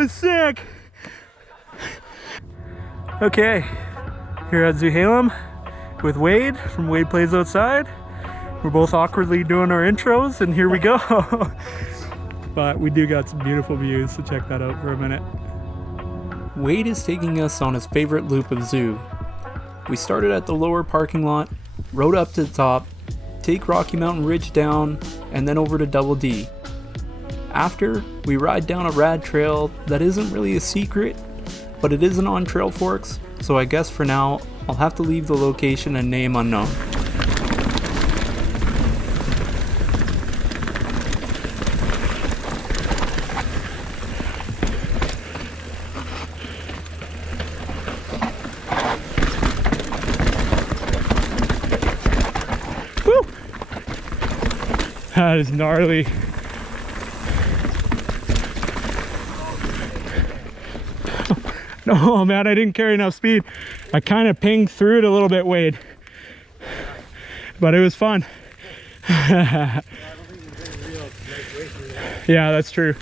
was sick. Okay, here at Tzouhalem with Wade from Wade Plays Outside. We're both awkwardly doing our intros, and here we go. But we do got some beautiful views, so check that out for a minute. Wade is taking us on his favorite loop of zoo. We started at the lower parking lot, rode up to the top, take Rocky Mountain Ridge down, and then over to Double D. After, we ride down a rad trail that isn't really a secret, but it isn't on Trail Forks, so I guess for now, I'll have to leave the location and name unknown. Woo! That is gnarly. Oh man, I didn't carry enough speed. I kind of pinged through it a little bit, Wade. But it was fun. Yeah, that's true.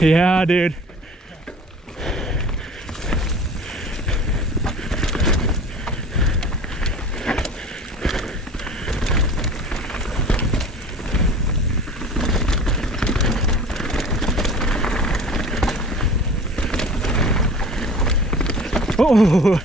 Yeah, dude. Oh.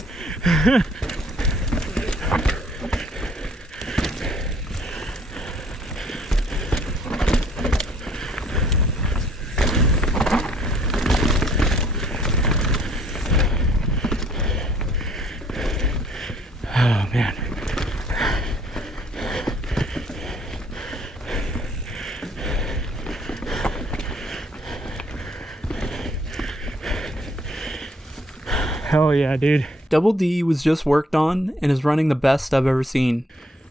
Oh man. Hell yeah, dude. Double D was just worked on and is running the best I've ever seen.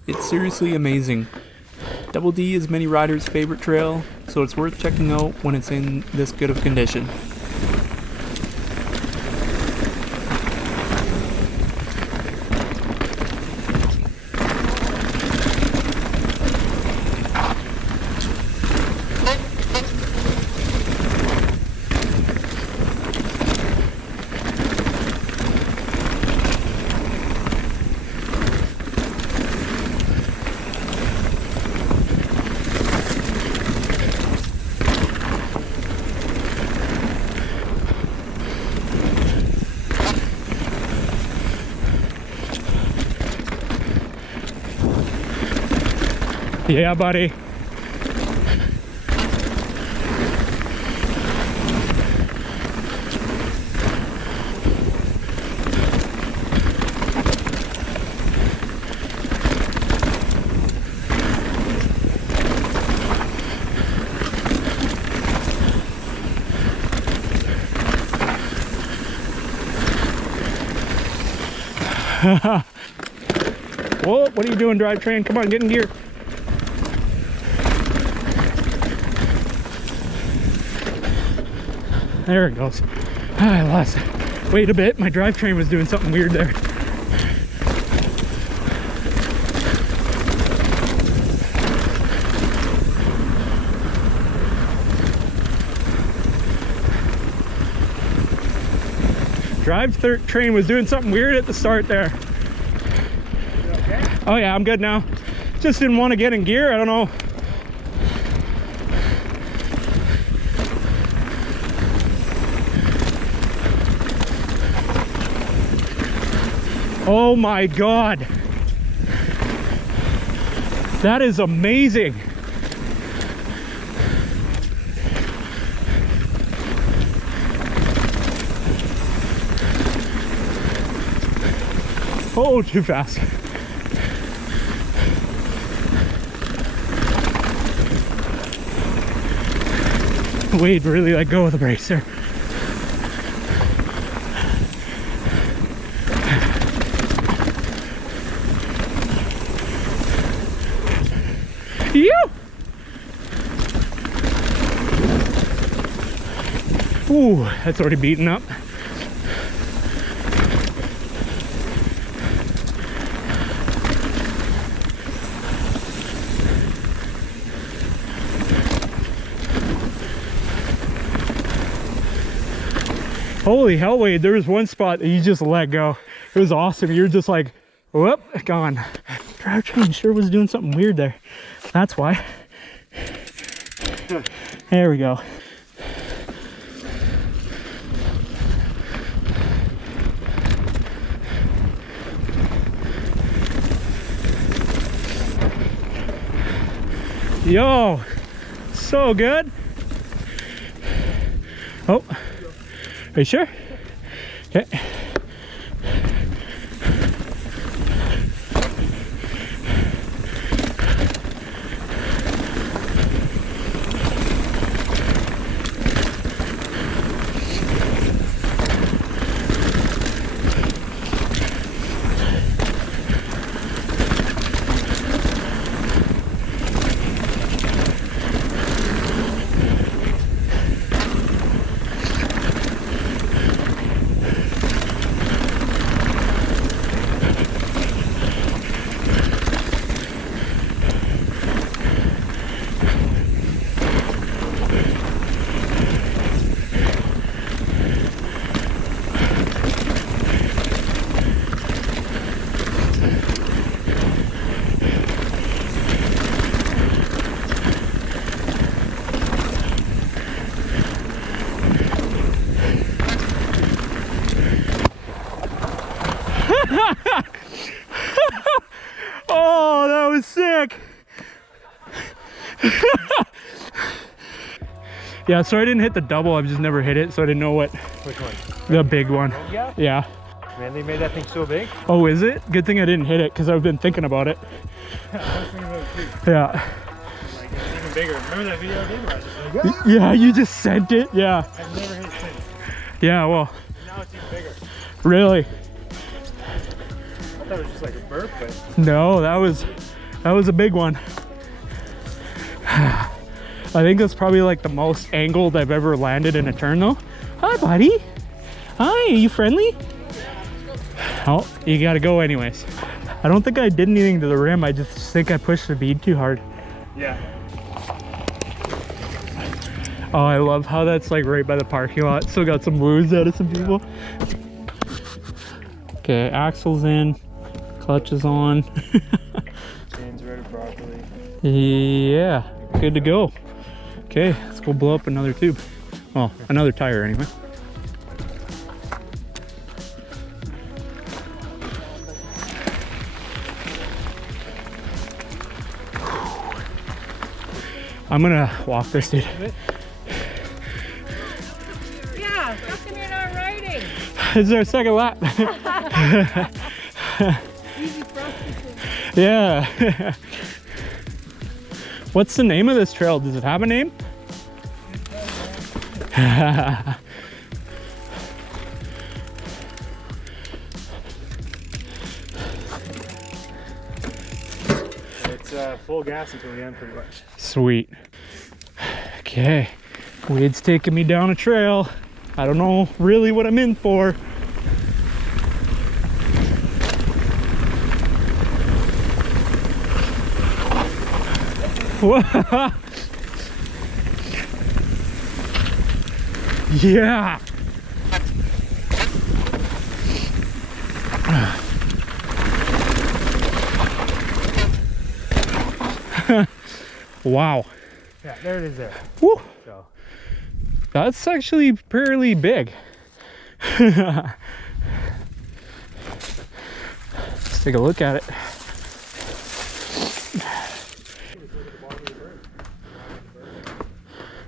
It's seriously amazing. Double D is many riders' favorite trail, so it's worth checking out when it's in this good of condition. Yeah, buddy. Whoa, what are you doing, drivetrain? Come on, get in gear. There it goes. I lost it. Wait a bit, my drivetrain was doing something weird there. Drivetrain was doing something weird at the start there. You okay? Oh yeah, I'm good now. Just didn't want to get in gear, I don't know. Oh my God. That is amazing. Oh, too fast. Wade really let go of the brakes there. You. Ooh, that's already beaten up. Holy hell, Wade, there was one spot that you just let go. It was awesome. You're just like, whoop, gone. Drivetrain sure was doing something weird there. That's why. There we go. Yo, so good. Oh, are you sure? Okay. Oh, that was sick. Yeah, so I didn't hit the double. I've just never hit it, so I didn't know what. Which one? The big one. Yeah? Yeah. Man, they made that thing so big. Oh, is it? Good thing I didn't hit it because I've been thinking about it. I was thinking about it too. Yeah. Like, it's even bigger. Remember that video I did where I was just like, ah! Yeah, you just sent it. Yeah. I've never hit it since. Yeah, well, Now it's even bigger. really. I thought it was just like a burp, but No, that was a big one. I think that's probably like the most angled I've ever landed in a turn though. Hi, buddy. Hi, are you friendly? Oh, you gotta go anyways. I don't think I did anything to the rim. I just think I pushed the bead too hard. yeah. Oh, I love how that's like right by the parking lot. Still got some woos out of some people. Okay, axle's in, clutch is on. Chains ready properly. Yeah, good to go. Okay, let's go blow up another tube. Well, another tire anyway. I'm gonna walk this, dude. Yeah, how come you're not riding? This is our second lap. Easy for us to Yeah. What's the name of this trail? Does it have a name? It's full gas until the end, pretty much. Sweet. Okay. Wade's taking me down a trail. I don't know really what I'm in for. Yeah. Wow. Yeah, there it is there. Woo. So, That's actually fairly big. Let's take a look at it.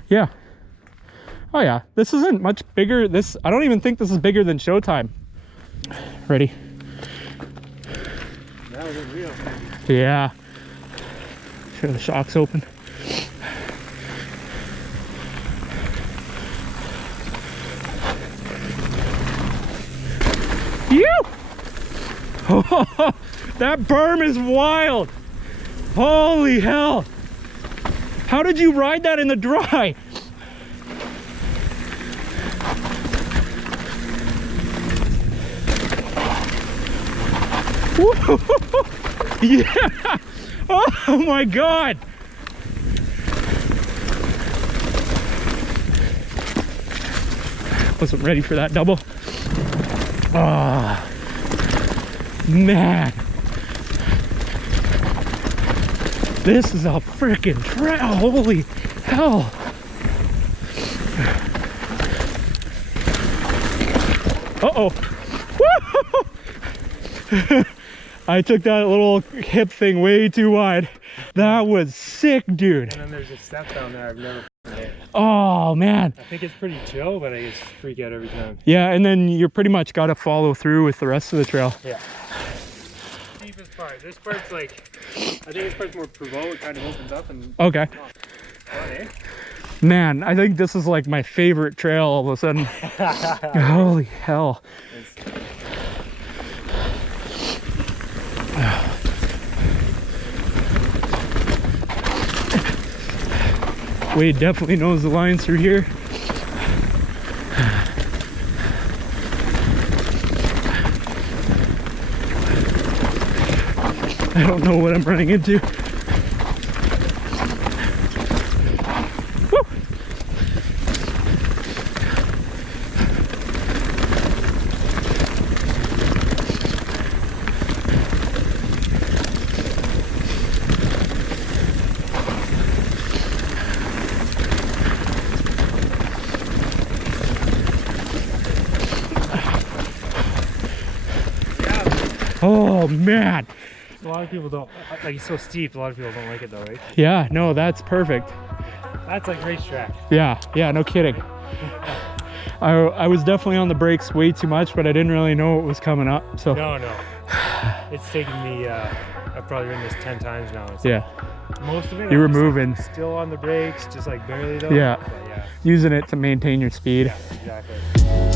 Yeah. Oh yeah, this isn't much bigger. I don't even think this is bigger than Showtime. Ready? that was real. Yeah. Sure, the shock's open. You! That berm is wild. Holy hell. How did you ride that in the dry? Woo! Yeah! Oh my God! Wasn't ready for that double. Ah, man. This is a freaking trail. Holy hell. Uh-oh. Woo! I took that little hip thing way too wide. That was sick, dude. And then there's a step down there I've never hit. Oh, man. I think it's pretty chill, but I just freak out every time. Yeah, and then you're pretty much got to follow through with the rest of the trail. Yeah. Deepest part. This part's like, I think this part's more pivot. It kind of opens up and... Okay. Fun, eh? Man, I think this is like my favorite trail all of a sudden. Holy hell. Wade definitely knows the lines through here. I don't know what I'm running into. Woo! Oh man. A lot of people don't, like, it's so steep, a lot of people don't like it though, right? Yeah, no, that's perfect. That's like racetrack. Yeah, no kidding. I was definitely on the brakes way too much, but I didn't really know what was coming up. So No. It's taken me, I've probably ridden this 10 times now. It's yeah, like, most of it, you were I'm just, like, moving. still on the brakes, just like barely though. Yeah. But yeah. Using it to maintain your speed. Yeah, exactly.